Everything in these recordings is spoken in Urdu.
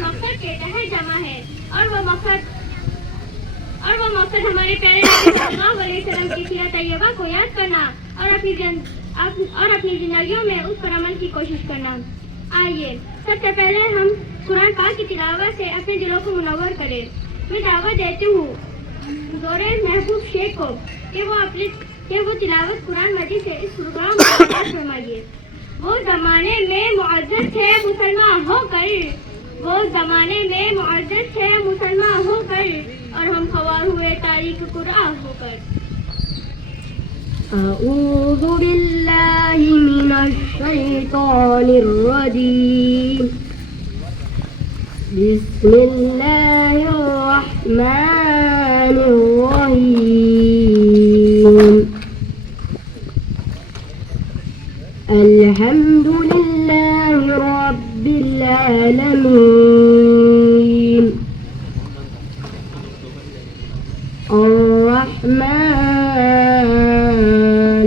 مقصد کے تحت جمع ہے، اور وہ مقصد ہمارے پیارے نبی صلی اللہ علیہ وسلم کی سیرت طیبہ کو یاد کرنا اور اپنی زندگیوں میں اس پر عمل کی کوشش کرنا۔ آئیے سب سے پہلے ہم قرآن پاک کی تلاوت سے اپنے دلوں کو منور کریں۔ میں دعوت دیتی ہوں زور محبوب شیخ کو کہ وہ تلاوت قرآن مجید سے اس پروگرام کو آغاز فرمائیے۔ وہ زمانے میں معزز تھے مسلمان ہو کر، وہ زمانے میں معزز تھے مسلمان ہو کر، اور ہم خوار ہوئے تاریخ قرآن ہو کر۔ اعوذ باللہ من الشیطان الرجیم، بسم اللہ الرحمن الرحیم، الحمد للہ رب العالمین، الرحمن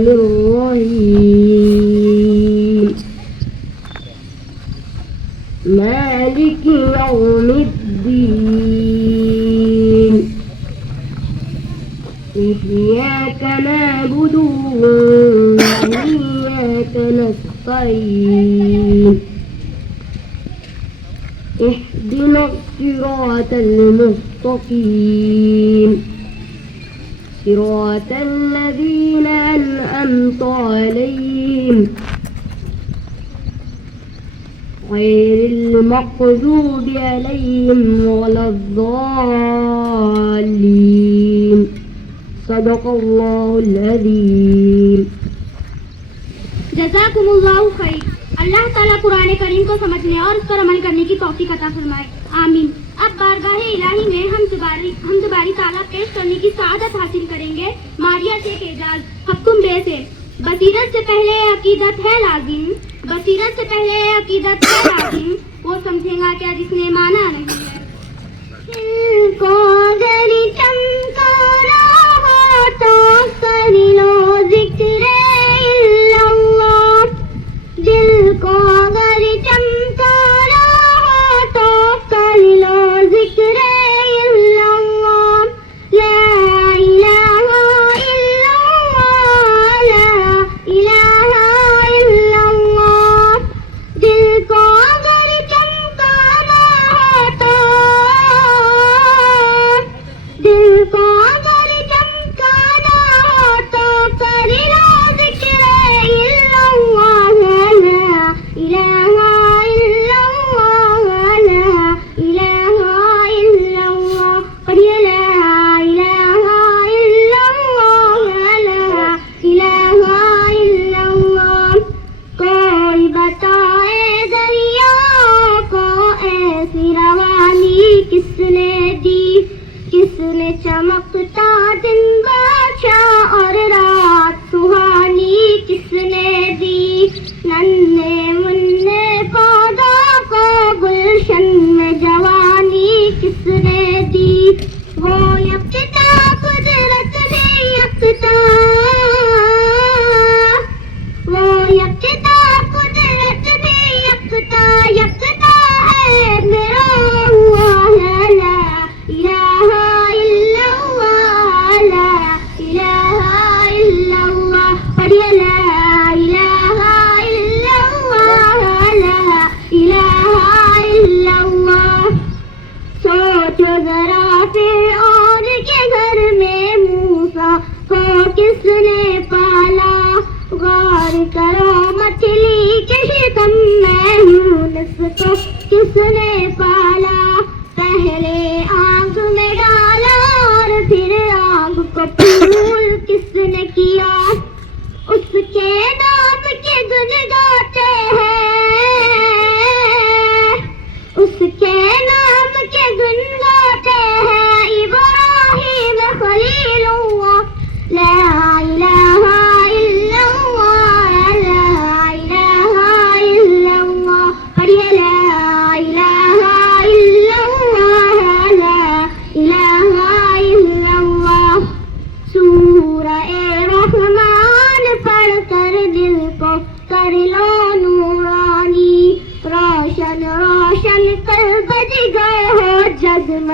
الرحیم، مالک یوم الدین، إياك نعبد وإياك نستعين، اهدنا الصراط المستقيم، صراط الذين أنعمت عليهم غير المغضوب عليهم ولا الضالين، صدق اللہ العظیم۔ جزاکم اللہ خیر۔ اللہ تعالیٰ قرآن کریم کو سمجھنے اور اس پر عمل کرنے کی توفیق عطا فرمائے، آمین۔ اب بارگاہ الہی میں ہم دوباری تعالیٰ پیش کرنے کی سعادت حاصل کریں گے ماریہ شیخ اعجاز حکم بے سے۔ بصیرت سے پہلے عقیدت ہے لازم، بصیرت سے پہلے عقیدت ہے لازم، وہ سمجھے گا کیا جس نے مانا نہیں ہے۔ دل کو اگر چمکانا ہو تو کر لو ذکر اللہ، دل کو اگر چمکانا ہو تو کر لو ذکر اللہ، لا الہ الا اللہ، لا الہ الا اللہ، دل کو اگر چمکانا ہو تو، دل کو اگر چمکانا ہو تو کر لو ذکر اللہ، لا الہ الا اللہ، لا الہ الا اللہ، پڑھیے لا الہ الا اللہ، لا الہ الا اللہ۔ کوئی بتائے دریا کو ایسی روانی کس نے دی، کس نے چمکتا دن بادشاہ اور رات سہانی کس نے دی، ننھے منھے پودوں کو گلشن میں جوانی کس نے دی، وہ یکتا قدرت بھی یکتا، وہ یکتا قدرت بھی یکتا، یکتا ہے میرا اللہ، لا الہ الا اللہ، لا الہ الا اللہ، پڑھیے لا الہ الا اللہ، لا الہ الا اللہ۔ سوچو ذرا فرعون کے گھر میں موسیٰ کو کس نے پالا، غور کرو مچھلی کے شکم میں یونس کو کس نے پالا، پہلے آگ میں ڈالا اور پھر آگ کو پھول کس نے کیا، اس کے نام کے گن گاتے ہیں، اس کے نام کے گن گاتے ہیں ابراہیم خلیل اللہ، لا الہ الا اللہ، لا الہ الا اللہ، پڑھیے لا الہ الا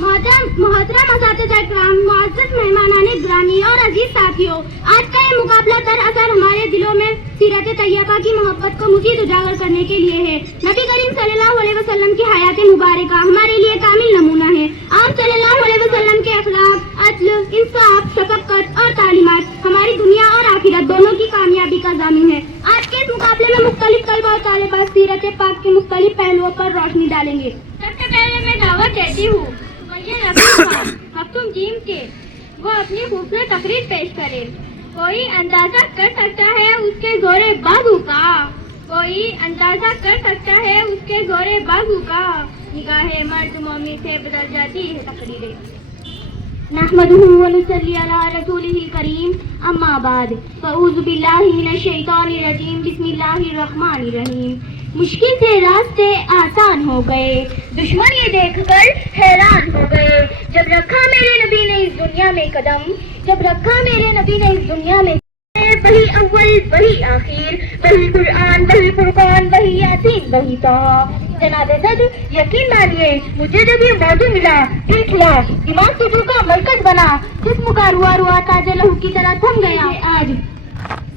محترم اساتذہ اکرام، معزز مہمانان گرامی اور عزیز ساتھیوں، آج کا یہ مقابلہ دراصل ہمارے دلوں میں سیرت طیبہ کی محبت کو مزید اجاگر کرنے کے لیے ہے۔ نبی کریم صلی اللہ علیہ وسلم کی حیات مبارکہ ہمارے لیے کامل نمونہ ہے۔ آپ صلی اللہ علیہ وسلم کے اخلاق، عدل، انصاف، شفقت اور تعلیمات ہماری دنیا اور آخرت دونوں کی کامیابی کا ضامن ہے۔ آج کے اس مقابلے میں مختلف طلبہ اور طالبات سیرت پاک کے مختلف پہلوؤں پر روشنی ڈالیں گے۔ سب سے پہلے میں دعوت دیتی ہوں مختوم جیم کے، وہ اپنی خوبصورت تقریر پیش کرے۔ کوئی اندازہ کر سکتا ہے اس کے زور بازو کا، کوئی اندازہ کر سکتا ہے اس کے زور بازو کا، نگاہ مرد مومن سے بدل جاتی ہے تقریریں۔ نحمده ونصلي على رسوله الكريم، اما بعد فاعوذ باللہ من الشیطان الرجیم، بسم اللہ الرحمن الرحیم۔ مشکل سے راستے آسان ہو گئے، دشمن یہ دیکھ کر حیران ہو گئے۔ جب رکھا میرے نبی نے اس دنیا میں قدم، جب رکھا میرے نبی نے اس دنیا میں وہی اول وہی آخر، وہی قرآن وہی فرقان وہی یاسین وہی طہ۔ جناب صدر یقین مانیے مجھے جب یہ موضوع ملا، دل کھلا، دماغ کی جو کا مرکز بنا، جسم کا روا روا تازہ لہو کی طرح تھم گیا۔ آج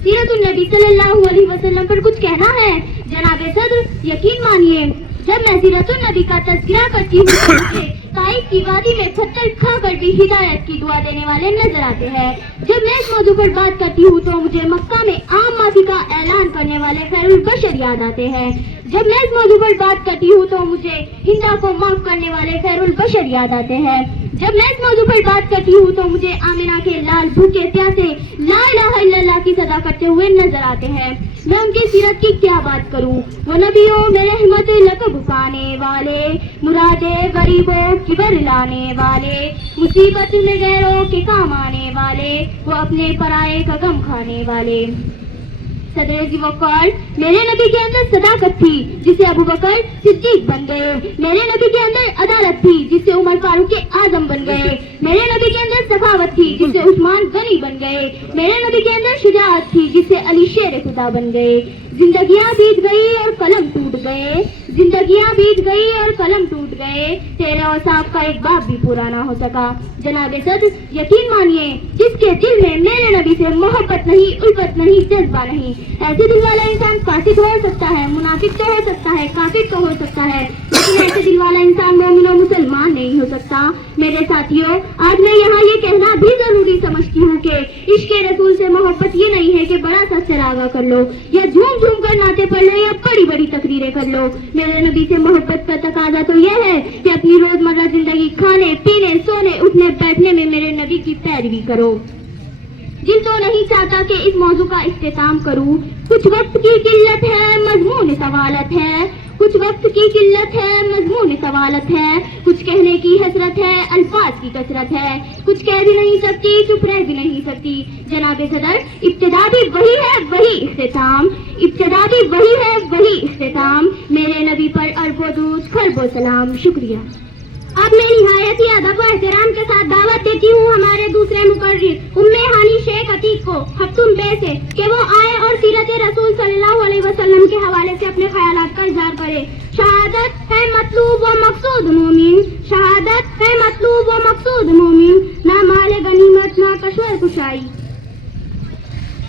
سیرت النبی صلی اللہ علیہ وسلم پر کچھ کہنا ہے؟ جناب صدر یقین مانیے جب میں سیرت النبی کا تذکرہ کرتی ہوں تو مجھے طائف کی وادی میں پتھر کھا کر بھی ہدایت کی دعا دینے والے نظر آتے ہیں۔ جب میں اس موضوع پر بات کرتی ہوں تو مجھے مکہ میں عام معافی کا اعلان کرنے والے خیر البشر یاد آتے ہیں۔ جب میں اس موضوع پر بات کرتی ہوں تو مجھے ہندا کو معاف کرنے والے خیر البشر یاد آتے ہیں۔ جب میں اس موضوع پر بات کرتی ہوں تو مجھے آمنہ کے لال بھوکے پیاسے لا الہ الا اللہ کی صدا کرتے ہوئے نظر آتے ہیں۔ میں ان کی سیرت کی کیا بات کروں؟ وہ نبیوں میں رحمت لقب پانے والے، مرادے غریبوں کی بر لانے والے، مصیبت میں غیروں کے کام آنے والے، وہ اپنے پرائے کا غم کھانے والے۔ صدر ذی وقار، میرے نبی کے اندر صداقت تھی جس سے ابو بکر صدیق بن گئے۔ میرے نبی کے اندر عدالت تھی جس سے عمر فاروق اعظم بن گئے۔ میرے نبی کے اندر سخاوت تھی جس سے عثمان غنی بن گئے۔ میرے نبی کے اندر شجاعت تھی جس سے علی شیر خدا بن گئے۔ زندگیاں بیت گئی اور قلم ٹوٹ گئے، زندگیاں بیت گئی اور قلم ٹوٹ گئے، تیرے اوصاف کا ایک باب بھی پورا نہ ہو سکا۔ جناب صدر یقین مانیے جس کے دل میں میرے نبی سے محبت نہیں، الفت نہیں، جذبہ نہیں، ایسے دل والا انسان فاسق ہو سکتا ہے، منافق تو ہو سکتا ہے، کافر تو ہو سکتا ہے، لیکن ایسے دل والا انسان مومن و مسلمان نہیں ہو سکتا۔ میرے ساتھیوں، آج میں یہاں یہ کہنا بھی ضروری سمجھتی ہوں کہ عشق رسول سے محبت یہ نہیں ہے کہ بڑا سا چراغا کر لو یا جھوم جھوم کر نعتیں پڑھ لو یا بڑی بڑی تقریریں کر لو۔ میرے نبی سے محبت کا تقاضا تو یہ ہے کہ اپنی روزمرہ زندگی کھانے پینے سونے اٹھنے بیٹھنے میں میرے نبی کی پیروی کرو۔ دل تو نہیں چاہتا کہ اس موضوع کا اختتام کروں، کچھ وقت کی قلت ہے مضمون سوالت ہے، کچھ وقت کی قلت ہے مضمون سوالت ہے، کچھ کہنے کی حسرت ہے الفاظ کی کثرت ہے، کچھ کہہ بھی نہیں سکتی چپ رہ بھی نہیں سکتی۔ جناب صدر ابتدا بھی وہی ہے وہی اختتام، ابتدا بھی وہی ہے وہی اختتام، میرے نبی پر ارب و دوس خرب و سلام۔ شکریہ۔ اب میں نہایت ہی ادب و احترام کے ساتھ دعوت دیتی ہوں ہمارے دوسرے مقرر ہانی شیخ عتیق کو ہفتم بے سے کہ وہ آئے اور سیرت رسول صلی اللہ علیہ وسلم کے حوالے سے اپنے خیالات کا اظہار کرے۔ شہادت ہے مطلوب و مقصود مومن، شہادت ہے مطلوب و مقصود مومن، نہ مال غنیمت نہ کشور کشائی۔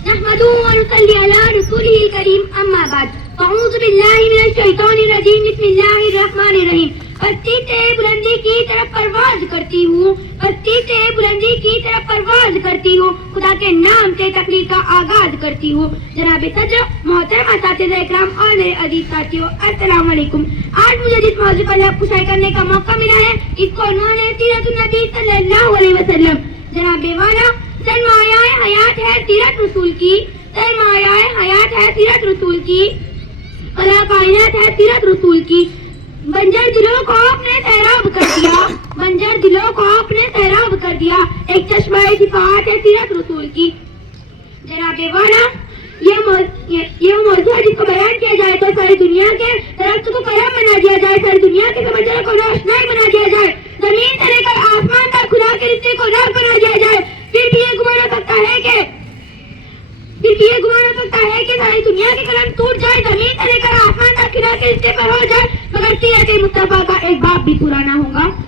نحمده ونصلي على رسوله الكريم، اما بعد اعوذ باللہ من الشیطان الرجیم، بسم اللہ الرحمن الرحیم۔ پستی سے بلندی کی طرف پرواز کرتی ہوں، پستی سے بلندی کی طرف پرواز کرتی ہوں، خدا کے نام سے تقریر کا آغاز کرتی ہوں۔ جناب صدر، محترم اساتذہ اکرام اور میرے عزیز ساتھیوں، السلام علیکم۔ آج مجھے جس موضوع پر پوچھائی کرنے کا موقع ملا ہے اس کو عنوان ہے سیرت النبی صلی اللہ علیہ وسلم۔ جناب والا، سرمایہ حیات ہے سیرت رسول کی، سرمایہ حیات ہے سیرت رسول کی، خلا کائنات ہے سیرت رسول کی۔ بنجر دلوں کو آپ نے سیراب کر دیا، بنجر دلوں کو آپ نے سیراب کر دیا، ایک چشمہ شفاعت ہے سیرت رسول کی۔ جناب والا، یہ موضوع جس کو بیان کیا جائے تو ساری دنیا کے درخت کو قلم بنا دیا جائے، ساری دنیا کے سمندر کو روشنائی بنا دیا جائے، زمین سے لے کر آسمان تک خدا کے رشتے کو راہ بنا دیا جائے، صرف یہ گمان ہو سکتا ہے کہ ساری دنیا کے قلم ٹوٹ جائے، زمین سے لے کر آسمان تک خدا کے رشتے پر ہو جائے، مگر سیرت مصطفیٰ کا ایک باب بھی پورا نہ ہوگا،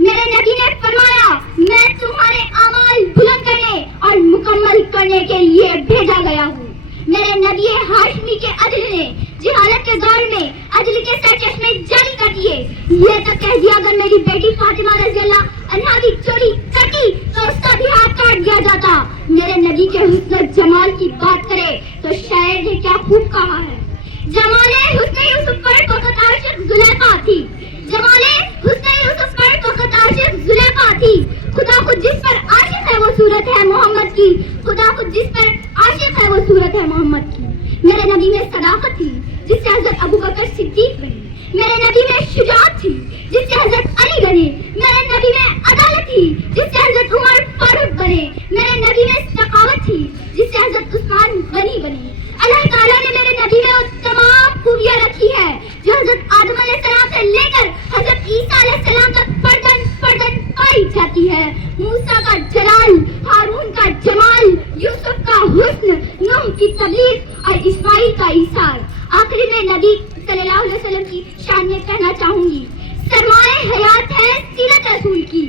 میرے نبی نے فرمایا میں تمہارے اعمال بلند کرنے اور مکمل کرنے کے لیے بھیجا گیا ہوں. میرے نبی ہاشمی کے عدل نے جہالت کے دور میں عدل کے سرچشمے جاری کر دیے. یہ تک کہہ دیا اگر میری بیٹی فاطمہ رضی اللہ عنہا کی چوری کرتی تو اس کا بھی ہاتھ کاٹ دیا جاتا. میرے نبی کے حسن جمال کی بات کرے تو شاعر نے کیا خوب کہا ہے. جمال حسن یوسف پر فقط عاشق زلیخا تھی. جمال حسن یوسف پر فقط عاشق زلیخا تھی. خدا خود جس پر عاشق ہے وہ صورت ہے محمد کی. خدا خود جس پر عاشق ہے وہ صورت ہے محمد کی. میرے نبی میں صداقت تھی جس سے حضرت ابو بکر صدیق بنے. میرے نبی میں شجاعت تھی جس سے حضرت علی بنے. میرے نبی میں عدالت تھی جس سے حضرت عمر فاروق بنے. میرے نبی میں سخاوت تھی جس سے حضرت عثمان غنی بنے. اللہ تعالیٰ نے میرے نبی میں وہ تمام خوبیاں رکھی ہے جو حضرت آدم علیہ السلام سے لے کر حضرت عیسیٰ علیہ السلام تک فردن فردن پائی جاتی ہے. موسیٰ کا جلال، ہارون کا جمال، یوسف کا حسن، نوح کی تبلیغ اور اسماعیل کا ایثار. آخری میں نبی صلی اللہ علیہ وسلم کی شان میں کہنا چاہوں گی سرمایہ حیات ہے سیرت رسول کی.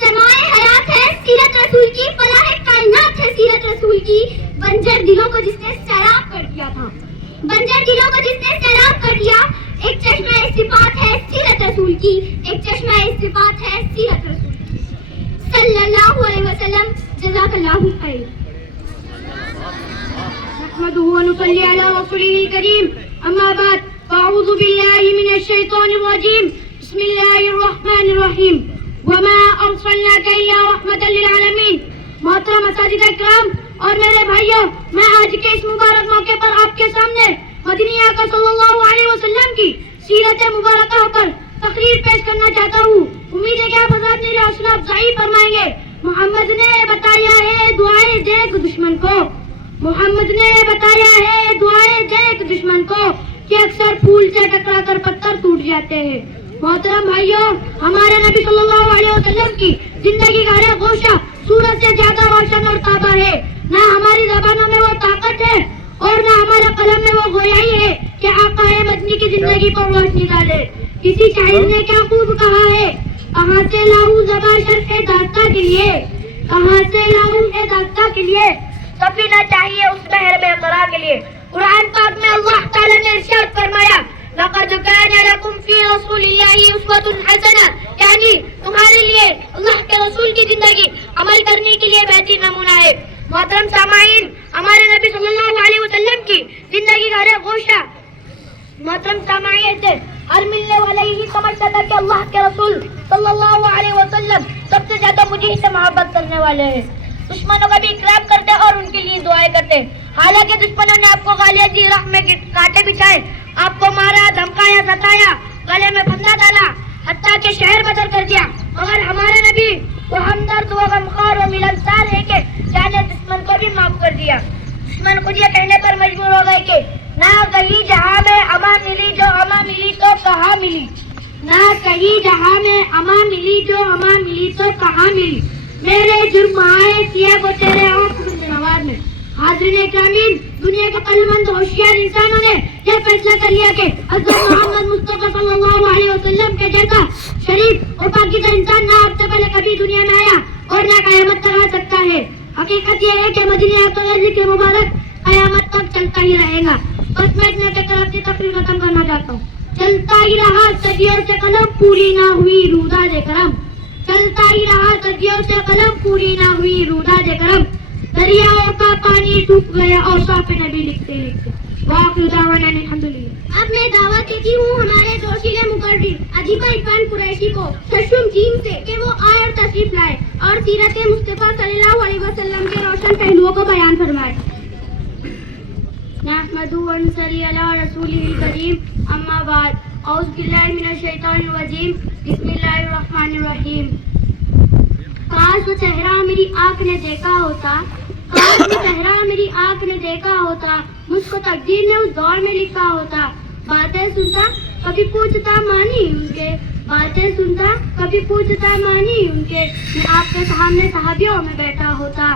سرمایہ حیات ہے سیرت رسول کی. فلاح کائنات ہے سیرت رسول کی. بنجر دلوں کو جس نے سیراب کر دیا تھا، بنجر دلوں کو جس نے سیراب کر دیا. ایک چشمہ صفات ہے سیرت رسول کی. ایک چشمہ صفات ہے سیرت رسول کی صلی اللہ علیہ وسلم. جزاک اللہ خیر. نحمده ونصلي على رسوله الكريم. أما بعد فأعوذ بالله من الشيطان الرجيم. بسم الله الرحمن الرحيم. وما أرسلناك إلا رحمة للعالمين. محترم اساتذہ کرام اور میرے بھائیوں، میں آج کے اس مبارک موقع پر آپ کے سامنے مدنی آقا صلی اللہ علیہ وسلم کی سیرت مبارکہ پر تقریر پیش کرنا چاہتا ہوں. امید ہے کہ آپ حضرات میری حوصلہ افزائی فرمائیں گے. محمد نے بتایا ہے دعائیں دیکھ دشمن کو. محمد نے بتایا ہے دعائیں دیکھ دشمن کو کہ اکثر پھول سے ٹکرا کر پتھر ٹوٹ جاتے ہیں. محترم بھائیوں، ہمارے نبی صلی اللہ علیہ وسلم کی زندگی کا ہر گوشہ سورج سے زیادہ روشن اور تابہ ہے. نہ ہماری زبانوں میں وہ طاقت ہے اور نہ ہمارے قلم میں وہ گویائی ہے کہ آقا مدنی کی زندگی پر روشنی ڈالے. کسی شاعر نے کیا خوب کہا ہے، کہاں سے لاؤں زبان شرف داستہ کے لیے، کہاں سے لاؤں داستہ کے لیے، سفینہ چاہیے اس بحر میں قرار کے لیے. قرآن پاک میں اللہ تعالیٰ نے ارشاد فرمایا لقد كان لكم في رسول الله اسوة حسنة، یعنی تمہارے لیے اللہ کے رسول کی زندگی عمل کرنے کے لیے بہترین نمونہ ہے. محترم سامعین، ہمارے نبی صلی اللہ علیہ وسلم کی زندگی کا ہر گوشہ، محترم سامعین سے ہر ملنے والے یہی سمجھتا تھا کہ اللہ کے رسول صلی اللہ علیہ وسلم سب سے زیادہ مجھے سے محبت کرنے والے ہیں. دشمنوں کا بھی اکرام کرتے اور ان کے لیے دعائیں کرتے. حالانکہ دشمنوں نے آپ کو غالیہ جی راہ میں کانٹے بچھائے، آپ کو مارا، دھمکایا، ستایا، گلے میں پھندا ڈالا، حتیٰ کہ شہر بدر کر دیا. مگر ہمارے نبی وہ ہمدرد و غمخوار و ملنسار ہے کہ جانے دشمن کو بھی معاف کر دیا. دشمن خود یہ کہنے پر مجبور ہو گئے کہ نہ کہیں جہاں میں امان ملی جو امان ملی تو کہاں ملی، نہ کہیں جہاں میں امان ملی جو امان ملی تو کہاں ملی. میرے جرم آئے کیا وہ تیرے آنکھ نوار میں. حاضرین کرامین، دنیا کے قلمند ہوشیار انسانوں نے یہ فیصلہ کر لیا کہ حضرت محمد مصطفیٰ صلی اللہ علیہ وسلم کے جیسا شریف اور پاکیزہ انسان نہ اب سے پہلے کبھی دنیا میں آیا اور نہ قیامت تک آ سکتا ہے. حقیقت یہ ہے کہ مدنی آقا کا ذکر مبارک قیامت تک چلتا ہی رہے گا. بس میں اتنے کے طرف سے تقریر ختم کرنا چاہتا ہوں. چلتا ہی رہا صدیوں سے قلم پوری نہ ہوئی روداد کرم. چلتا ہی رہا صدیوں سے قلم پوری نہ ہوئی روداد کرم. دریاؤں کا پانی ڈوب گیا اور صاف نبی لکھتے لکھتے. واقعی دعوانا الحمدللہ. اب میں دعوت دیتی ہوں ہمارے جوشیلے مقرر ادیبہ عرفان قریشی کو ششم جیم سے کہ وہ آئے اور تشریف لائے اور سیرت مصطفیٰ صلی اللہ علیہ وسلم کے روشن پہلوؤں کو بیان فرمائے. نحمدہ ونصلی علی رسولہ الکریم. اما بعد، اعوذ باللہ من الشیطان الرجیم. بسم اللہ الرحمن الرحیم. کاش وہ چہرہ میری آنکھ نے دیکھا ہوتا، کاش وہ چہرہ میری آنکھ نے دیکھا ہوتا، مجھ کو تقدیر نے اس دور میں لکھا ہوتا. باتیں سنتا کبھی پوچھتا مانی ان کے، باتیں سنتا کبھی پوچھتا مانی ان کے. میں آپ کے سامنے صحابیوں میں بیٹھا ہوتا.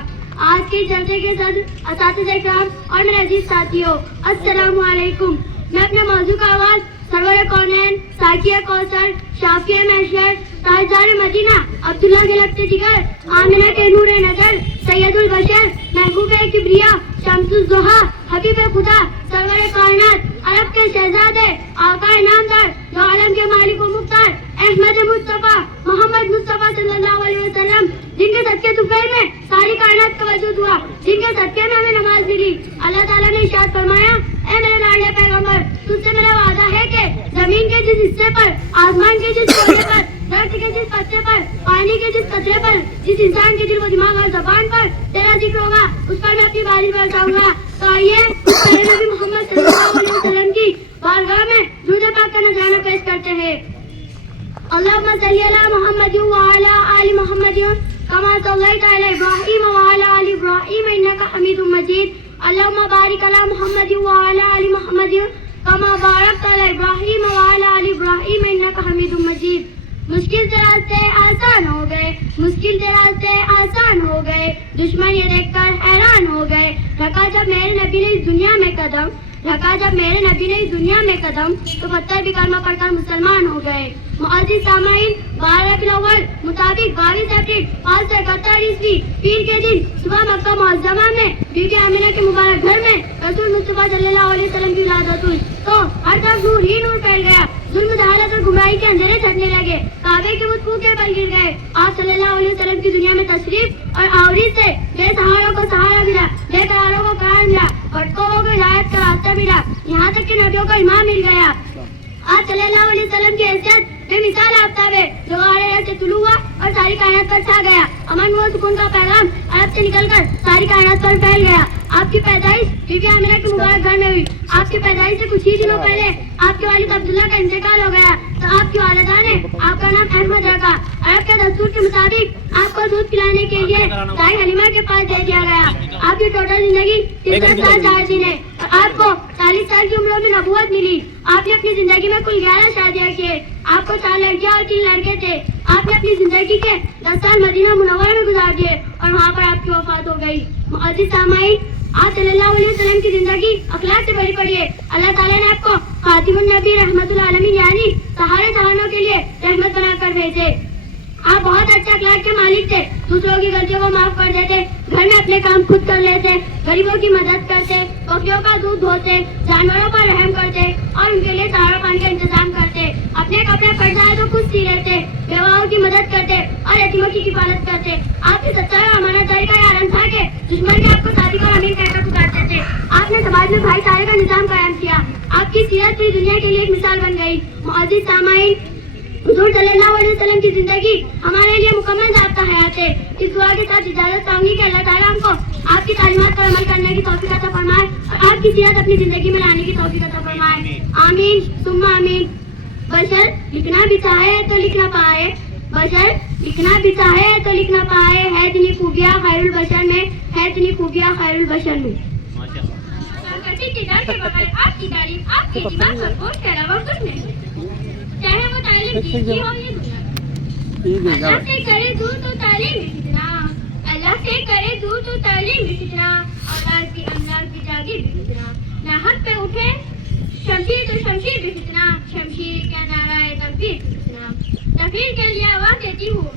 آج کے جلسے کے صدر اساتذہ کرام اور میرے عزیز ساتھیوں، السلام علیکم. میں اپنے موضوع کا آغاز سرور کونین، ساقی کوثر، شافی محشر، تاجدار مدینہ، عبداللہ کے لگتے جگر، آمنہ کے نور نظر، سید البشر، محبوب کبریا، شمس الضحیٰ، حبیب خدا، سرور کائنات، عرب کے شہزادے، آقا نامدار، دو عالم کے مالک و مختار، احمد مصطفیٰ، محمد مصطفیٰ صلی اللہ علیہ وسلم، جن کے صدقے طفیل میں ساری کائنات کا وجود ہوا، جن کے صدقے میں ہمیں نماز ملی. اللہ تعالیٰ نے ارشاد فرمایا، اے میرے لاڈلے پیغمبر، تجھ سے میرا وعدہ ہے کہ زمین کے جس حصے پر، آسمان کے جس کونے پر، درخت کے جس پتے پر، پانی کے جس قطرے پر، جس انسان کے دل و دماغ اور زبان پر تیرا ذکر ہوگا، اس پر میں اپنی بارش برساؤں گا. تو آئیے پیارے نبی محمد صلی اللہ علیہ وسلم کی بارگاہ میں درود پاک کا نذرانہ پیش کرتے ہیں. اللہم صلی علی محمد وعلی آل محمد کما صلیت علی ابراہیم وعلی آل ابراہیم انک حمید مجید. اللہم بارک علی محمد وعلی آل محمد کما بارکت علی ابراہیم وعلی آل ابراہیم انک حمید مجید. مشکل سے راستے آسان ہو گئے، مشکل سے راستے آسان ہو گئے، دشمن یہ دیکھ کر حیران ہو گئے. رکھا جب میرے نبی نے اس دنیا میں قدم، رکھا جب میرے نبی نے اس دنیا میں قدم، تو پتھر بھی کلمہ پڑھ کر مسلمان ہو گئے. معزز سامعین، 12 ربیع الاول مطابق 22 اپریل 571 عیسوی پیر کے دن صبح مکہ معظمہ میں بی بی آمنہ کے مبارک گھر میں رسول مصطفیٰ صلی اللہ علیہ وسلم کی ولادت ہوئی تو ہر طرف نور ہی نور پھیل گیا. ظلم جہالت اور گمراہی کے اندھیرے چھٹنے لگے، کعبے کے بت پھونکے پر گر گئے. آپ صلی اللہ علیہ وسلم کی دنیا میں تشریف اور آوری سے بے سہاروں کو سہارا ملا، بے قراروں کو قرار ملا، بھٹکوں کو ہدایت کا راستہ ملا، یہاں تک کہ نبیوں کو امام مل گیا. آپ صلی اللہ علیہ وسلم کی حیثیت بے مثال آفتاب ہے جو غار سے طلوع ہوا اور ساری کائنات پر چھا گیا. امن و سکون کا پیغام عرب سے نکل کر ساری کائنات پر پھیل گیا. آپ کی پیدائش بی بی آمنہ کے مبارک گھر میں ہوئی. آپ کی پیدائش سے کچھ ہی دنوں پہلے آپ کے والد عبداللہ کا انتقال ہو گیا تو آپ کی والدہ نے آپ کا نام احمد رکھا. عرب کے دستور کے مطابق آپ کو دودھ پلانے کے لیے دائی حلیمہ کے پاس دے دیا گیا. آپ کی ٹوٹل زندگی 63 سال 4 دن ہے اور آپ کو 40 سال کی عمر میں نبوت ملی. آپ نے اپنی زندگی میں کل 11 شادیاں کیے. آپ کو 4 لڑکیاں اور 3 لڑکے تھے. آپ نے اپنی زندگی کے 10 سال مدینہ منورہ میں گزار دیے اور وہاں پر آپ کی وفات ہو گئی. معزز سامعین، آپ صلی اللہ علیہ وسلم کی زندگی اخلاق سے بھری پڑی ہے. اللہ تعالیٰ نے آپ کو خاتم النبی رحمت العالمین یعنی سہارے جہانوں کے لیے رحمت بنا کر بھیجے. آپ بہت اچھے اخلاق کے مالک تھے، دوسروں کی غلطیوں کو معاف کر دیتے، گھر میں اپنے کام خود کر لیتے، غریبوں کی مدد کرتے، بکریوں کا دودھ دھوتے، جانوروں پر رحم کرتے اور ان کے لیے سہارا پانی کا انتظام کرتے. اپنے کپڑے پھٹ جائے تو خود سی لیتے، بیواؤں کی مدد کرتے اور یتیموں کی کفالت کرتے. آپ کی سچائی اور امانت داری کا یہ عالم تھا کہ دشمن بھی آپ کو صادق اور امین کہہ کر پکارتے تھے. آپ نے سماج میں بھائی چارے کا نظام قائم کیا. آپ کی سیرت پوری دنیا کے لیے ایک مثال بن گئی. معزز سامعین، حضور صلی اللہ علیہ وسلم کی زندگی ہمارے لیے مکمل ضابطہ حیات ہے. اس دعا کے ساتھ اجازت چاہوں گی کہ اللہ تعالیٰ ہم کو آپ کی تعلیمات پر عمل کرنے کی توفیق عطا فرمائے اور آپ کی سیرت اپنی زندگی میں لانے کی توفیق عطا فرمائے. آمین ثم آمین. بشر لکھنا بھی چاہے تو لکھ نہ پائے، بشر لکھنا بھی چاہے تو لکھ نہ پائے، ہے اتنی خوبیاں خیر البشر میں، ہے اتنی خوبیاں خیر البشر میں. آپ کی تعلیم آپ کے دماغ پر بوجھ کے علاوہ کچھ نہیں، چاہے وہ تعلیم کی ہو یا دنیا. اللہ سے کرے دور تو تعلیم بھی فتنہ، اللہ سے کرے دور تو تعلیم بھی فتنہ، اولاد کی املاک کی جاگیر بھی فتنہ. نہ حق پہ اٹھے شمشیر تو شمشیر بھی فتنہ، شمشیر کا نعرہ ہے تکبیر بھی فتنہ. تقریر کے لیے آواز دیتی ہوں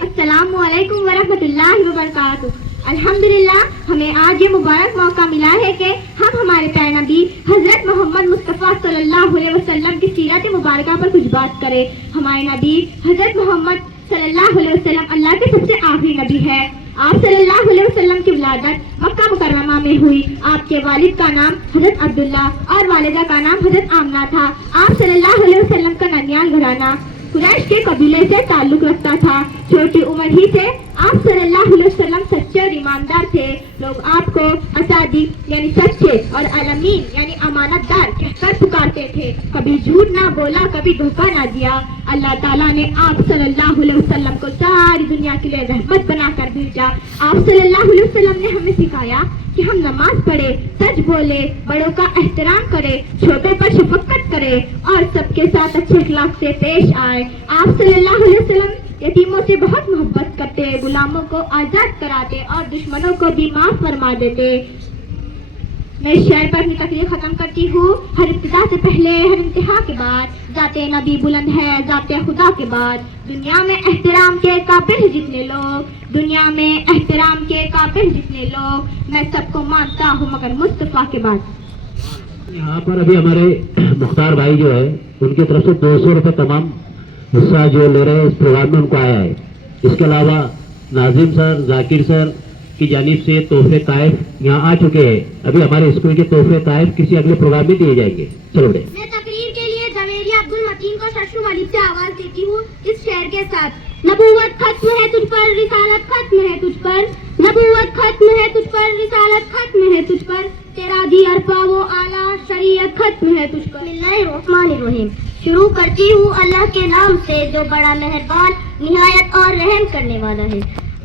السلام علیکم ورحمۃ اللہ وبرکاتہ. الحمدللہ ہمیں آج یہ مبارک موقع ملا ہے کہ ہم ہمارے پیارے نبی حضرت محمد مصطفیٰ صلی اللہ علیہ وسلم کی سیرت مبارکہ پر کچھ بات کریں. ہمارے نبی حضرت محمد صلی اللہ علیہ وسلم اللہ کے سب سے آخری نبی ہے. آپ صلی اللہ علیہ وسلم کی ولادت مکہ مکرمہ میں ہوئی. آپ کے والد کا نام حضرت عبداللہ اور والدہ کا نام حضرت آمنہ تھا. آپ صلی اللہ علیہ وسلم کا ننیال گھرانہ قریش کے قبیلے سے تعلق رکھتا تھا. چھوٹی عمر ہی سے آپ صلی اللہ علیہ وسلم سچے اور ایماندار تھے. لوگ آپ کو اصادق یعنی سچے اور الامین یعنی امانت دار کہہ کر پکارتے تھے. کبھی جھوٹ نہ بولا، کبھی دھوکہ نہ دیا. اللہ تعالیٰ نے آپ صلی اللہ علیہ وسلم کو ساری دنیا کے لیے رحمت بنا کر بھیجا. آپ صلی اللہ علیہ وسلم نے ہمیں سکھایا کہ ہم نماز پڑھے، سچ بولے، بڑوں کا احترام کرے، چھوٹوں پر شفقت کرے اور سب کے ساتھ اچھے اخلاق سے پیش آئے. آپ صلی اللہ علیہ وسلم یتیموں سے بہت محبت کرتے، غلاموں کو آزاد کراتے اور دشمنوں کو بھی معاف فرما دیتے. میں اس شعر پر اپنی تقریر ختم کرتی ہوں. ہر ابتدا سے پہلے ہر انتہا کے بعد ذات نبی بلند ہے ذات خدا کے بعد. دنیا میں احترام کے قابل جتنے لوگ دنیا میں احترام کے قابل جتنے لوگ میں سب کو مانتا ہوں مگر مصطفیٰ کے بعد. یہاں پر ابھی ہمارے مختار بھائی جو ہے ان کی طرف سے 200 روپے تمام حصہ جو لے رہے ہیں اس پروگرام میں ان کو آیا ہے. اس کے علاوہ ناظم سر ذاکر سر کی جانب سے تحفے طائف یہاں آ چکے ہیں. ابھی ہمارے اسکول کے تحفے طائف کسی اگلے پروگرام میں دیے جائیں گے. چلو بڑے میں تقریر کے لیے زویریہ عبد المتین کو ششو والد سے آواز دیتی ہوں اس شعر کے ساتھ. نبوت ختم ہے تجھ پر رسالت ختم ہے تجھ پر نبوت ختم ہے تجھ پر رسالت ختم ہے تجھ پر تیرا دی عرفہ و اعلیٰ شریعت ختم ہے تجھ پر. بسم اللہ الرحمن الرحیم. شروع کرتی ہوں اللہ کے نام سے جو بڑا مہربان نہایت اور رحم کرنے والا ہے.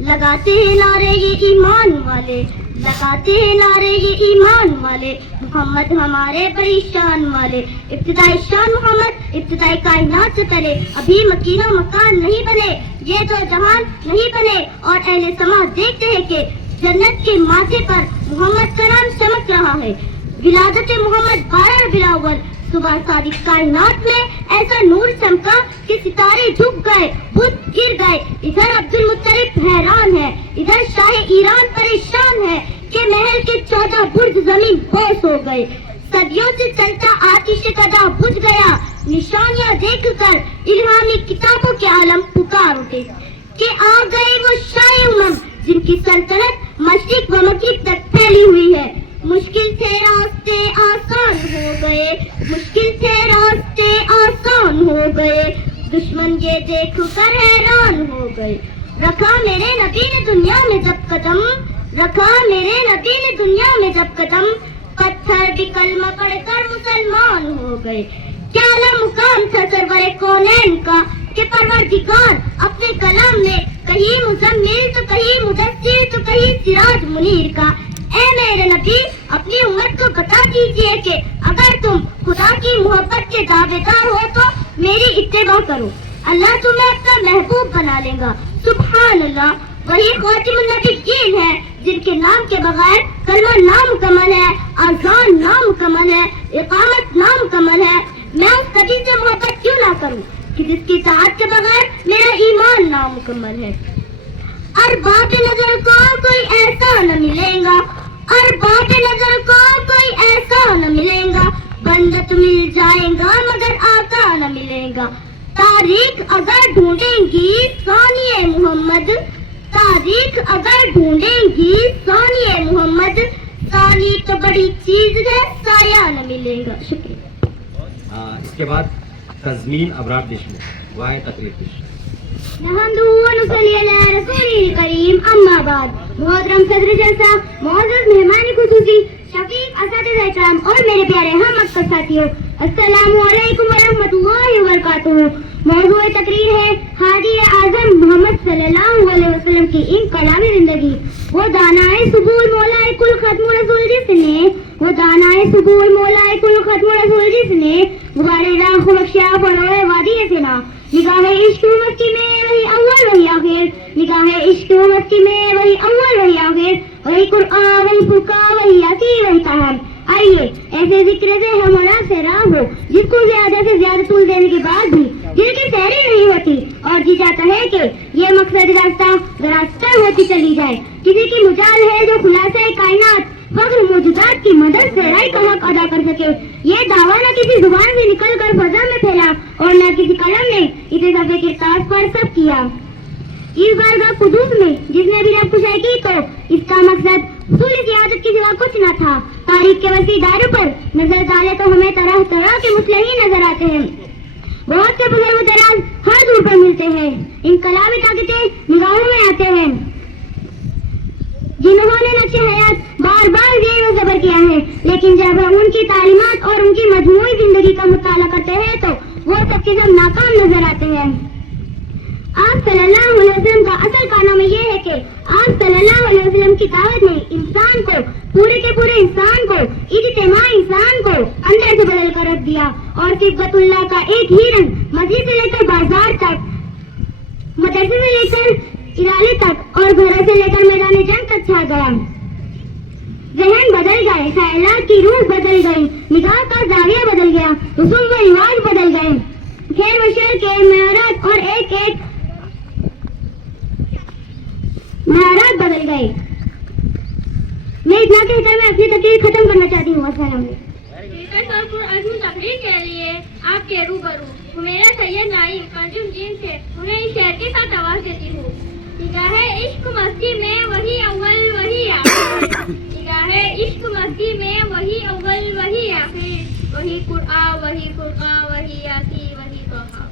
لگاتے ہیں نعرے یہ ایمان والے لگاتے ہیں نعرے یہ ایمان والے محمد ہمارے بڑی شان والے. ابتدائی شان محمد ابتدائی کائنات سے پہلے ابھی مکین و مکان نہیں بنے یہ تو جہان نہیں بنے. اور اہل سماج دیکھتے ہیں کہ جنت کے ماتھے پر محمد کا نام چمک رہا ہے. ولادت محمد 12 ربیع الاول صبح صادق کائنات میں ایسا نور چمکا کہ ستارے جھک گئے بت گر گئے. ادھر عبد المطلب حیران ہے ادھر شاہ ایران پریشان ہے کہ محل کے 14 برج زمین بوس ہو گئے. صدیوں سے چلتا آتش قضا بجھ گیا. نشانیاں دیکھ کر الہامی کتابوں کے عالم پکار اٹھے کہ آ گئے وہ شاہ امم جن کی سلطنت مشرق و مغرب تک پھیلی ہوئی ہے. مشکل تھے راستے آسان ہو گئے مشکل تھے راستے آسان ہو گئے. دشمن یہ دیکھ کر حیران ہو گئے. رکھا میرے نبی نے دنیا میں جب قدم رکھا میرے نبی نے دنیا میں جب قدم پتھر بھی کلمہ پڑھ کر مسلمان ہو گئے. کیا اعلیٰ مقام تھا سرور کونین کا کہ پروردگار اپنے کلام میں کہیں مزمل تو کہیں مدثر تو کہیں سراج منیر کا. اے میرے نبی اپنی امت کو بتا دیجئے کہ اگر تم خدا کی محبت کے دعوے دار ہو تو میری اتباع کرو. اللہ تمہیں اپنا محبوب بنا لے گا. سبحان اللہ. وہی خاتم النبیین ہے جن کے نام کے بغیر کلمہ نامکمل ہے اذان نامکمل ہے اقامت نامکمل ہے. میں اس نبی سے محبت کیوں نہ کروں کہ جس کی اطاعت کے بغیر میرا ایمان نامکمل ہے. ارباب نظر کو کوئی ایسا نہ ملے گا ارباب نظر کو کوئی ایسا نہ ملے گا. بندت مل جائے گا مگر آقا نہ ملے گا. تاریخ اگر ڈھونڈیں گی ثانی محمد تاریخ اگر ڈھونڈیں گی ثانی محمد ثانی تو بڑی چیز ہے سایہ نہ ملے گا. شکریہ. اس کے بعد تزمین ابرار دیشمکھ واحد تقریر پیش. نحمدہ و نصلی علی رسولہ الکریم اما بعد. محترم صدر جلسہ معزز مہمان خصوصی شفیق اساتذہ اکرام اور میرے پیارے ہم مکتب ساتھیوں السلام علیکم ورحمۃ اللہ وبرکاتہ. موضوع تقریر ہے ہادی اعظم محمد صلی اللہ علیہ وسلم کی انقلابی زندگی. وہ دانائے سبول مولائے کل ختم رسول جس نے وہ دانائے سبول مولائے کل ختم رسول جس نے غبارے راہ بخشا فروغ وادی سنا. نگاہ عشق و مستی میں وہی اول وہی آخر نگاہ عشق و مستی میں وہی اول وہی آخر وہی قرآن وہی فرقان وہی یاسین وہی کہان. آئیے ایسے ذکر سے ہم سے راہ ہو جس کو زیادہ سے زیادہ طول دینے کے بعد بھی دل کی سیری نہیں ہوتی اور جی چاہتا ہے کہ یہ مقصد راستہ راستہ ہوتی چلی جائے. کسی کی مجال ہے جو خلاصہ کائنات فخر موجودات کی مدد سے رائے کا حق ادا کر سکے. یہ دعویٰ نہ کسی زبان سے نکل کر فضا میں پھیلا اور نہ کسی قلم نے اسے صفحے کے کاغذ پر سب کیا. اس بارگاہ قدوس میں جس نے بھی رب کشائی کی تو اس کا مقصد حصول سیادت کی سوا کچھ نہ تھا. تاریخ کے وسیع دائروں پر نظر ڈالے تو ہمیں طرح طرح کے مسئلے ہی نظر آتے ہیں. بہت سے بزرگ دراز ہر دور پر ملتے ہیں. انقلابی طاقتیں نگاہوں میں آتے ہیں جنہوں نے نقش حیات بار بار زیر و زبر کیا ہے لیکن جب ہم ان کی تعلیمات اور ان کی مجموعی زندگی کا مطالعہ کرتے ہیں تو وہ سب کے سب ناکام نظر آتے ہیں. آپ صلی اللہ علیہ وسلم کا اصل کارنامہ یہ ہے کہ آپ صلی اللہ علیہ وسلم کی دعوت نے انسان کو پورے کے پورے انسان کو اجتماع انسان کو اندر سے بدل کر رکھ دیا اور صفت اللہ کا ایک ہی رنگ مسجد سے لے کر بازار تک مدرسے سے لے کر ادارے تک اور گھروں سے لے کر میدان جنگ تک چھا گیا. ذہن بدل گئے، خیالات کی روح بدل گئی، نگاہ کا زاویہ بدل گیا، رسوم و رواج بدل گئے، خیر و شر کے معیارات اور ایک ایک معیارات بدل گئے. میں اتنا کہہ کر میں اپنی تقریر ختم کرنا چاہتی ہوں. السلام علیکم. تقریر کے لیے آپ کے روبرو میرا سید نعیم کنجم جین سے انہیں اس شعر کے ساتھ آواز دیتی ہوں. نگاہ عشق مستی میں وہی اول وہی آخر، نگاہ عشق مستی میں وہی اول وہی آخر، وہی قرآن وہی فرقہ وہی یاسی وہی توحا.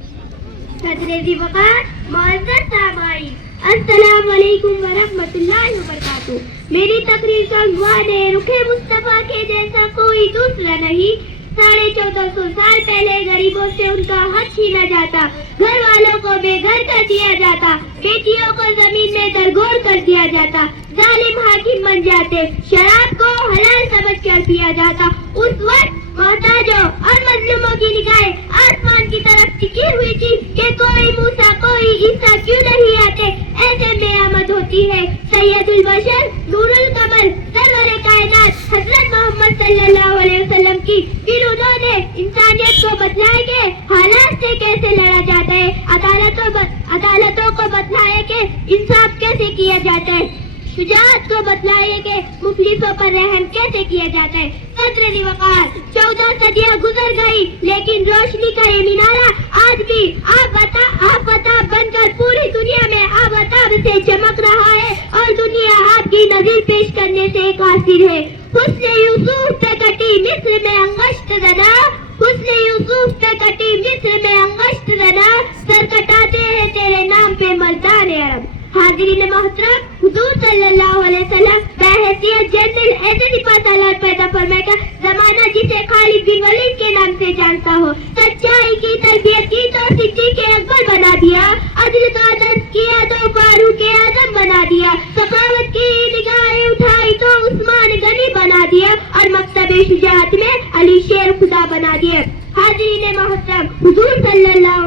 صدر ذی وقار معزز سامعین، السلام علیکم ورحمۃ اللہ وبرکاتہ. میری تقریر کا عنوان ہے رخ مصطفیٰ کے جیسا کوئی دوسرا نہیں. 1450 سال پہلے غریبوں سے ان کا حق چھینا جاتا، گھر والوں کو بے گھر کر دیا جاتا، بیٹیوں کو زمین میں درگور کر دیا جاتا، ظالم حاکم بن جاتے، شراب کو حلال سمجھ کر پیا جاتا. اس وقت محتاجوں اور مظلوموں کی نگاہیں آسمان کی طرف ٹکی ہوئی تھی کہ کوئی موسیٰ کوئی عیسیٰ کیوں نہیں آتے. ایسے میں آمد ہوتی ہے سید البشر نور القمر سرور کائنات حضرت محمد صلی اللہ علیہ وسلم کی. پھر انہوں نے انسانیت کو بتلایا کہ حالات سے کیسے لڑا جاتا ہے، عدالتوں کو بتلایا کہ انصاف کیسے کیا جاتا ہے، شجاعت کو بتلائے کہ مفلسوں پر رحم کیسے کیا جاتا ہے. صدر ذی وقار 14 صدیاں گزر گئی لیکن روشنی کا یہ مینارہ آج بھی آفتاب بن کر پوری دنیا میں آفتاب سے چمک رہا ہے اور دنیا آپ کی نظر پیش کرنے سے قاصر ہے. حسن یوسف پہ کٹی مصر میں انگشت زنا، حسن یوسف پہ کٹی مصر میں انگشت زنا، سر کٹاتے ہیں تیرے نام پہ ملتان عرب. حاضرین محترم، حضور صلی اللہ علیہ وسلم بحیثیت جنرل ایسے سپاہ سالار پیدا فرمائے گا زمانہ جسے خالد بن ولید کے نام سے جانتا ہو. سچائی کی تربیت کی تو صدیق اکبر بنا دیا، عدل کا درس کیا تو فاروق اعظم بنا دیا، سخاوت کی نگاہیں اٹھائی تو عثمان غنی بنا دیا اور مکتب شجاعت میں علی شیر خدا بنا دیا. حاضرین محترم، حضور صلی اللہ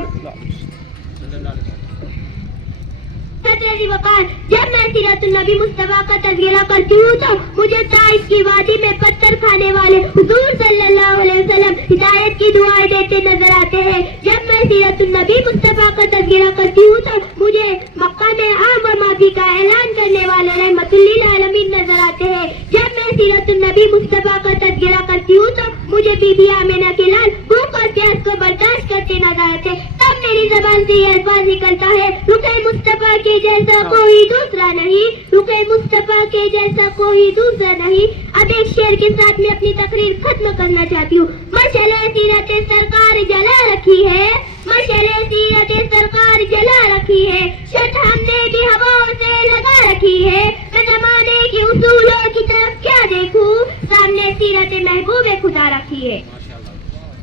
صدر ذی وقار جب میں سیرت النبی مصطفیٰ کا تذکرہ کرتی ہوں تو مجھے طائف کی وادی میں پتھر کھانے والے حضور صلی اللہ علیہ وسلم ہدایت کی دعائیں دیتے نظر آتے ہیں. جب میں سیرت النبی مصطفیٰ کا تذکرہ کرتی ہوں تو مجھے مکہ میں عام و معافی کا اعلان کرنے والے رحمت للعالمین نظر آتے ہیں. جب میں سیرت النبی مصطفیٰ کا تذکرہ کرتی ہوں تو مجھے بی بی آمینہ کے لال بھوک اور پیاس کو برداشت کرتے نظر آتے ہیں. تب میری زبان سے یہ الفاظ نکلتا ہے رخ مصطفیٰ کے جیسا کوئی دوسرا نہیں، رخ مصطفیٰ کے جیسا کوئی دوسرا نہیں. اب ایک شعر کے ساتھ میں اپنی تقریر ختم کرنا چاہتی ہوں. مشعل سیرت سرکار جلا رکھی ہے، مشعل سیرت سرکار جلا رکھی ہے، شٹ ہم نے بھی ہواؤں سے لگا رکھی ہے. میں زمانے کے اصولوں کی طرف کیا دیکھوں، سامنے سیرت محبوب خدا رکھی ہے.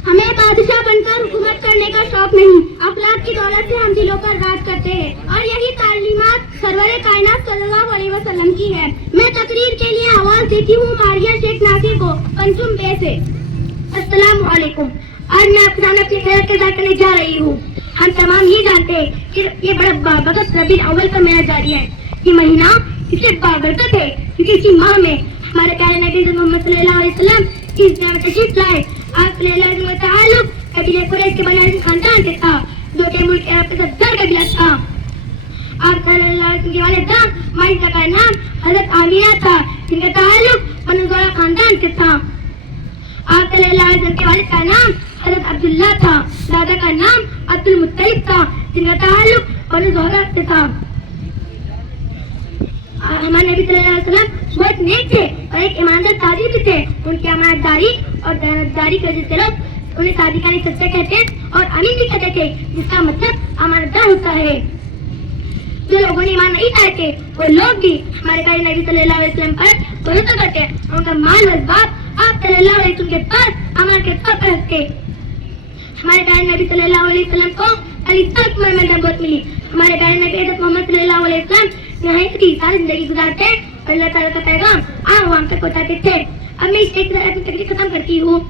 ہمیں بادشاہ بن کر حکومت کرنے کا شوق نہیں، اخلاق کی دولت سے ہم دلوں پر راج کرتے ہیں اور یہی تعلیمات سرور کائنات صلی اللہ علیہ وسلم کی ہے. میں تقریر کے لیے آواز دیتی ہوں ماریہ شیخ ناصر کو پنچم بے سے. السلام علیکم. آج میں آپ سامنے اپنی خیرت کے ذکر کرنے جا رہی ہوں. ہم تمام یہ جانتے ہیں کہ یہ بڑا بابرکت ربیع الاول کا مہینہ جاری ہے. یہ مہینہ اس سے بابرکت ہے کیونکہ اسی ماہ میں ہمارے پیارے نبی محمد صلی اللہ علیہ وسلم اس میں تشریف لائے. آپ صلی اللہ علیہ وسلم کا تعلق قبیلہ قریش کے بنی خاندان سے تھا جو کہ ملک عرب کا صدر قبیلہ تھا. آپ صلی اللہ علیہ وسلم کے والد مائزہ کا نام حضرت عامرہ تھا جن کا تعلق بنو زہرہ خاندان سے تھا. آپ صلی اللہ علیہ وسلم کے والد کا نام حضرت عبداللہ تھا، دادا کا نام عبد المطلب تھا جن کا تعلق بنو زہرہ سے تھا. ہمارے نبی صلی اللہ علیہ وسلم بہت نیک تھے اور ایک ایماندار تاجر بھی تھے. ان کی امانت داری اور دیانتداری کی وجہ سے لوگ انہیں صادقانہ سچا کہتے ہیں اور امین بھی کہتے تھے جس کا مطلب امانت دار ہوتا ہے. جو لوگوں نے ایمان نہیں لائے تھے وہ لوگ بھی ہمارے پیارے نبی صلی اللہ علیہ وسلم پر بھروسہ کرتے ہیں. ان کا مال و اسباب آپ صلی اللہ علیہ وسلم کے پاس امان کے طور پر رکھتے. ہمارے پیارے نبی صلی اللہ علیہ وسلم کو علی تک میں نبوت ملی. ہمارے پیارے نبی حضرت محمد صلی اللہ علیہ وسلم یہاں کی ساری زندگی گزارتے اور اللہ تعالیٰ کا پیغام عام عوام تک پہنچاتے تھے. اب میں اس ایک اپنی تقریر ختم کرتی ہوں.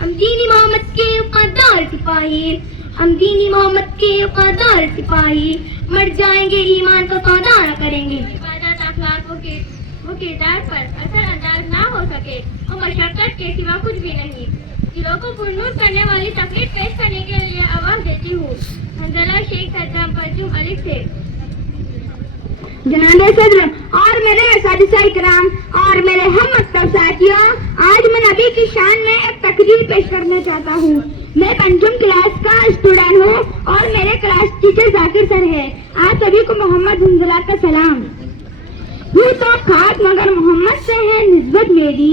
ہم دینی محمد کے وفادار سپاہی، ہم دینی محمد کے وفادار سپاہی، مر جائیں گے ایمان کا سودا نہ کریں گے. عبادت اخلاقوں کے وہ کردار پر اثر انداز نہ ہو سکے وہ مشقت کے سوا کچھ بھی نہیں. دلوں کو پرنور کرنے والی تقریر پیش کرنے کے لیے آواز دیتی ہوں. حنظلہ شیخ صدام پرچم الف سے. جناب صدر اور میرے اساتذہ کرام اور میرے ہم مکتب ساتھیوں، آج میں نبی کی شان میں ایک تقریر پیش کرنا چاہتا ہوں. میں پنجم کلاس کا اسٹوڈنٹ ہوں اور میرے کلاس ٹیچر ذاکر سر ہے. آپ سبھی کو محمد حنظلہ کا سلام. یوں تو خاک مگر محمد سے ہے نسبت میری،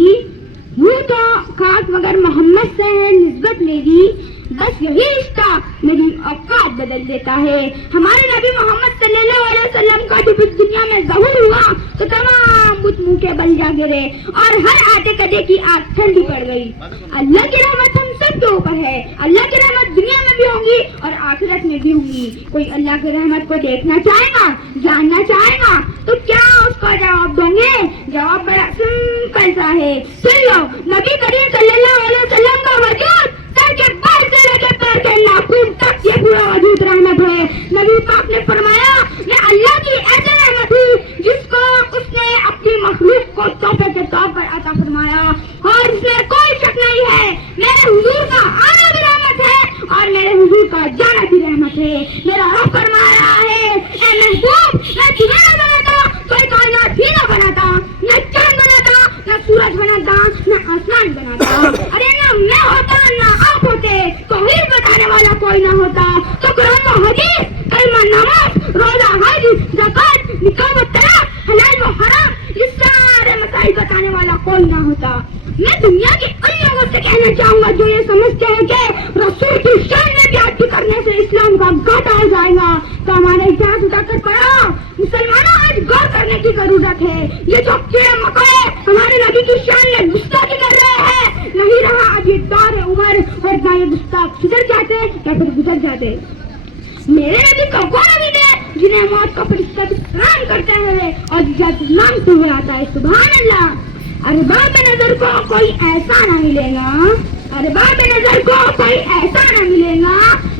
یوں تو خاک مگر محمد سے ہے نسبت میری، بس یہی رشتہ میری اوقات بدل دیتا ہے. ہمارے نبی محمد صلی اللہ علیہ وسلم کا جب اس دنیا میں ظہور ہوا تو تمام بت منہ کے بل جا گرے اور ہر آتے کدے کی آگ ٹھنڈی پڑ گئی. اللہ کی رحمت ہم سب کے اوپر ہے. اللہ کی رحمت دنیا میں بھی ہوں گی اور آخرت میں بھی ہوں گی. کوئی اللہ کی رحمت کو دیکھنا چاہے گا، جاننا چاہے گا تو کیا اس کا جواب دیں گے؟ جواب بڑا سمپل سا ہے. سن لو، نبی کریم صلی اللہ علیہ وسلم کا وجود سر کے بال سے لے کے پیر کے ناخن تک یہ پورا وجود رحمت ہے. نبی پاک نے فرمایا میں اللہ کی ایسے رحمت ہوں جس کو اس نے اپنی مخلوق کو تحفے کے طور پر عطا فرمایا اور اس میں کوئی شک نہیں ہے میرے حضور کا آنا بھی رحمت ہے اور میرے حضور کا جانا بھی رحمت ہے. میرا رب فرمایا ہے اے محبوب میں تمہیں نہ بناتا کوئی کائنات ہی نہ بناتا، نہ چاند بناتا، نہ سورج بناتا، نہ آسمان بناتا. ارے نہ میں ہوتا نہ آپ ہوتے، توحید بتانے والا کوئی نہ ہوتا تو قرآن و حدیث، کلمہ نماز، روزہ حج، زکات، نکاح و طلاق، حلال و حرام، یہ سارے مسائل بتانے والا کوئی نہ ہوتا. میں دنیا کے ان لوگوں سے کہنا چاہوں گا جو یہ سمجھتے ہیں کہ رسول کی شان میں بیعت کرنے سے اسلام کا گھاٹا ہو جائے گا تو ہمارے اتحاد اٹھا کر پڑا. مسلمانوں آج غور کرنے کی ضرورت ہے. یہ جو کیڑے مکوڑے ہمارے نبی کی شان میں گستاخی کر رہے ہیں، نہیں رہا اب یہ دور عمر اور نہ یہ گستاخ سدھر جاتے یا پھر گزر جاتے. میرے نبی کا وہ نبی ہے جنہیں موت کا فرشتہ سلام کرتے ہیں اور جب نام سے آتا ہے سبحان اللہ. ارباب نظر کو کوئی ایسا نہ ملے گا، ارباب نظر کو کوئی ایسا نہ ملے گا،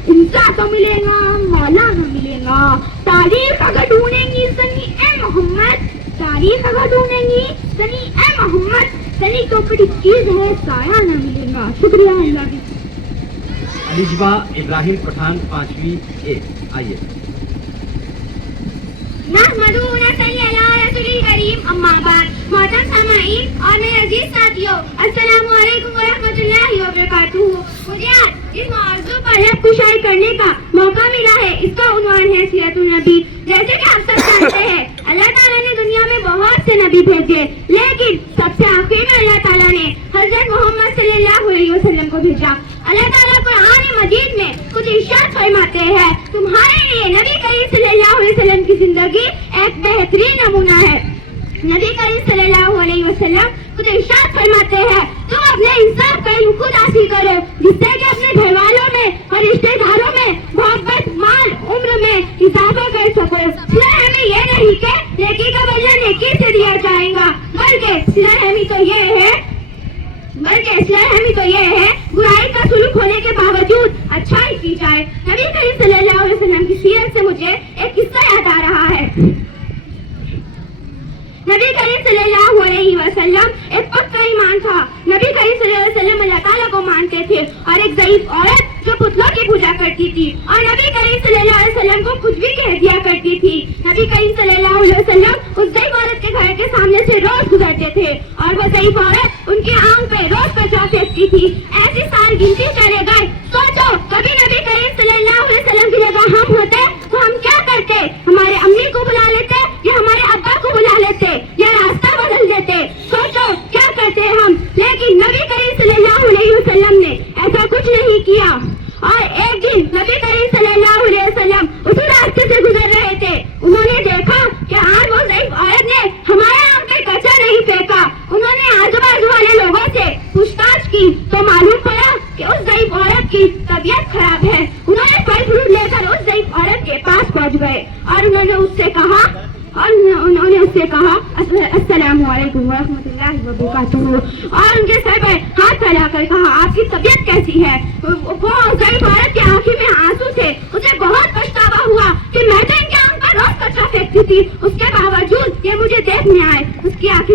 انسان تو ملے گا مولا نہ ملے گا. تاریخ اگر ڈھونڈیں گی سنی اے محمد، تاریخ اگر ڈھونڈیں گی سنی اے محمد، سنی تو بڑی چیز ہے سایہ نہ ملے گا. شکریہ اللہ کی. الجبا ابراہیم پٹھان 5ویں A. آئیے. نحمدہ و نصلی علی رسول کریم اما بعد. محترم سامعین اور میرے عزیز ساتھیوں، السلام علیکم ورحمۃ اللہ وبرکاتہ. مجھے آج اس موضوع پر حق کشائی کرنے کا موقع ملا ہے. اس کا عنوان ہے سیرت النبی. جیسے کہ آپ سب جانتے ہیں اللہ تعالیٰ نے دنیا میں بہت سے نبی بھیجے، لیکن سب سے آخر میں اللہ تعالیٰ نے حضرت محمد صلی اللہ علیہ وسلم کو بھیجا. اللہ تعالیٰ قرآن مجید میں کچھ ارشاد فرماتے ہیں تمہارے لیے نبی کریم صلی اللہ علیہ وسلم کی زندگی ایک بہترین نمونہ ہے. نبی کریم صلی اللہ علیہ وسلم کچھ ارشاد فرماتے ہیں تم اپنے انصاف کا علم خود حاصل کرو جس سے کہ اپنے گھر والوں میں اور رشتے داروں میں محبت، مال، عمر میں اضافہ کر سکو. صلہ رحمی یہ نہیں کہ نیکی کا بدلہ نیکی سے دیا جائے گا، بلکہ صلہ رحمی تو یہ ہے برائی کا سلوک ہونے کے باوجود اچھائی کی جائے. نبی کریم صلی اللہ علیہ وسلم کی سیرت سے مجھے ایک قصہ یاد آ رہا ہے. نبی کریم صلی اللہ علیہ وسلم ایک پکا ایمان تھا. نبی کریم صلی اللہ علیہ وسلم اللہ تعالیٰ کو مانتے تھے اور ایک ضعیف عورت جو پتلوں کی پوجا کرتی تھی اور نبی کریم صلی اللہ علیہ وسلم کو کچھ بھی کہہ دیا کرتی تھی. نبی کریم صلی اللہ علیہ وسلم اس ضعیف عورت کے گھر کے سامنے سے روز گزرتے تھے اور وہ ضعیف عورت ان کی آنکھ پہ روز کچرا پھینکتی تھی. ایسی سال گنتی چلے گئے. سوچو کبھی نبی کریم صلی اللہ علیہ وسلم کی جگہ ہم ہوتے تو ہم کیا کرتے؟ ہمارے امی کو بلا لیتے یا ہمارے ابا کو بلا لیتے یا راستہ بدل دیتے. سوچو کیا کرتے ہم. لیکن نبی کریم صلی اللہ علیہ وسلم نے ایسا کچھ نہیں کیا. اور ایک دن نبی کریم صلی اللہ علیہ وسلم اسی راستے سے گزر رہے تھے. انہوں نے دیکھا کہ آج وہ ضعیف عورت نے ہمارے آنکھ پہ کچرا نہیں پھینکا. انہوں نے آزو بازو والے لوگوں سے پوچھ تاچھ کی تو معلوم پڑا کہ اس ضعیف عورت کی طبیعت خراب ہے. انہوں نے پھل فروٹ لے کر اس ضعیف عورت کے پاس پہنچ گئے اور انہوں نے اس سے کہا السلام علیکم ورحمۃ اللہ وبرکاتہ اور ان کے سر پر ہاتھ پھیلا کر کہا آپ کی طبیعت کیسی ہے. وہ ضعیف عورت کی آنکھوں میں آنسو تھے. اسے بہت پچھتاوا ہوا کہ میں تو ان کے آنکھ پر روز کچرا پھینکتی تھی، اس کے باوجود یہ مجھے دیکھنے آئے. اس کی آنکھیں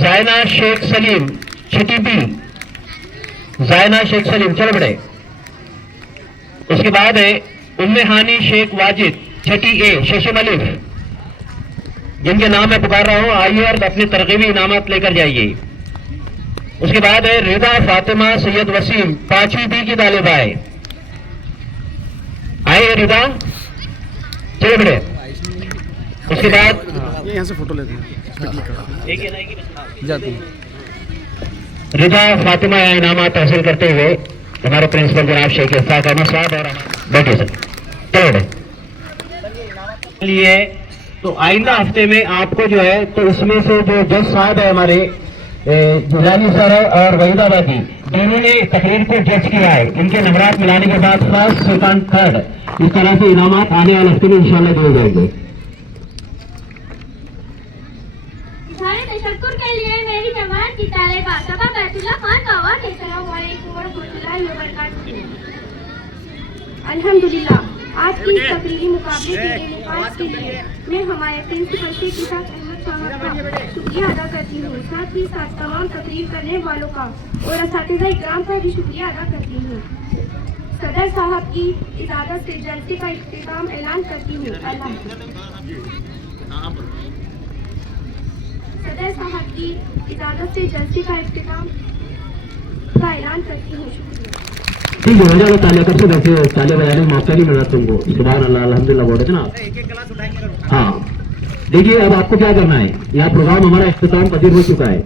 زائنہ شیخ سلیم چھٹی بی، زائنہ شیخ سلیم، چلو بڑے. اس کے بعد ہے ام ہانی شیخ واجد چھٹی اے، ششم الف، جن کے نام میں پکار رہا ہوں آئیے اور اپنی ترغیبی انعامات لے کر جائیے. اس کے بعد ہے رضا فاطمہ سید وسیم پانچویں بی کی طالبہ ہے. آئیے رضا، چلو بڑے. اس کے بعد یہاں سے فوٹو لیتے ہیں جاتے ہیں. رضا فاطمہ انعامات حاصل کرتے ہوئے ہمارے پرنسپل جناب شیخ افاق احمد صاحب اور بیٹھے سر. چلو بڑے لیے تو آئندہ ہفتے میں آپ کو جو ہے تو اس میں سے جو جج صاحب ہے ہمارے جیلانی سر اور وحید آبادی، دونوں نے تقریر کو جج کیا ہے. ان کے نمبرات ملانے کے بعد فرسٹ سیکنڈ تھرڈ اس طرح سے انعامات آنے والے ہفتے میں انشاءاللہ دیے جائیں گے. اظہار تشکر کے لیے میری جماعت کی طالبہ صبا بیت اللہ خان کا آواز. السلام علیکم ورحمۃ اللہ وبرکاتہ. الحمدللہ آج کی اس تقریری مقابلے کے انعقاد کے لیے میں ہمارے پرنسپل شیخ افاق احمد صاحب کا شکریہ ادا کرتی ہوں. ساتھ ہی ساتھ تمام تقریر کرنے والوں کا اور اساتذہ اکرام کا بھی شکریہ ادا کرتی ہوں. صدر صاحب کی اجازت سے جلسے کا اختتام اعلان کرتی ہوں. صدر صاحب کی اجازت سے جلسے کا اختتام کا اعلان کرتی ہوں. شکریہ. ٹھیک ہے، ہو تالیاں کب سے بیٹھے ہو؟ تالیاں بجانے میں موقع نہیں ملا تم کو. سبحان اللہ الحمدللہ بول رہے تھے نا. ہاں دیکھیے اب آپ کو کیا کرنا ہے. یہاں پروگرام ہمارا اختتام پذیر ہو چکا ہے.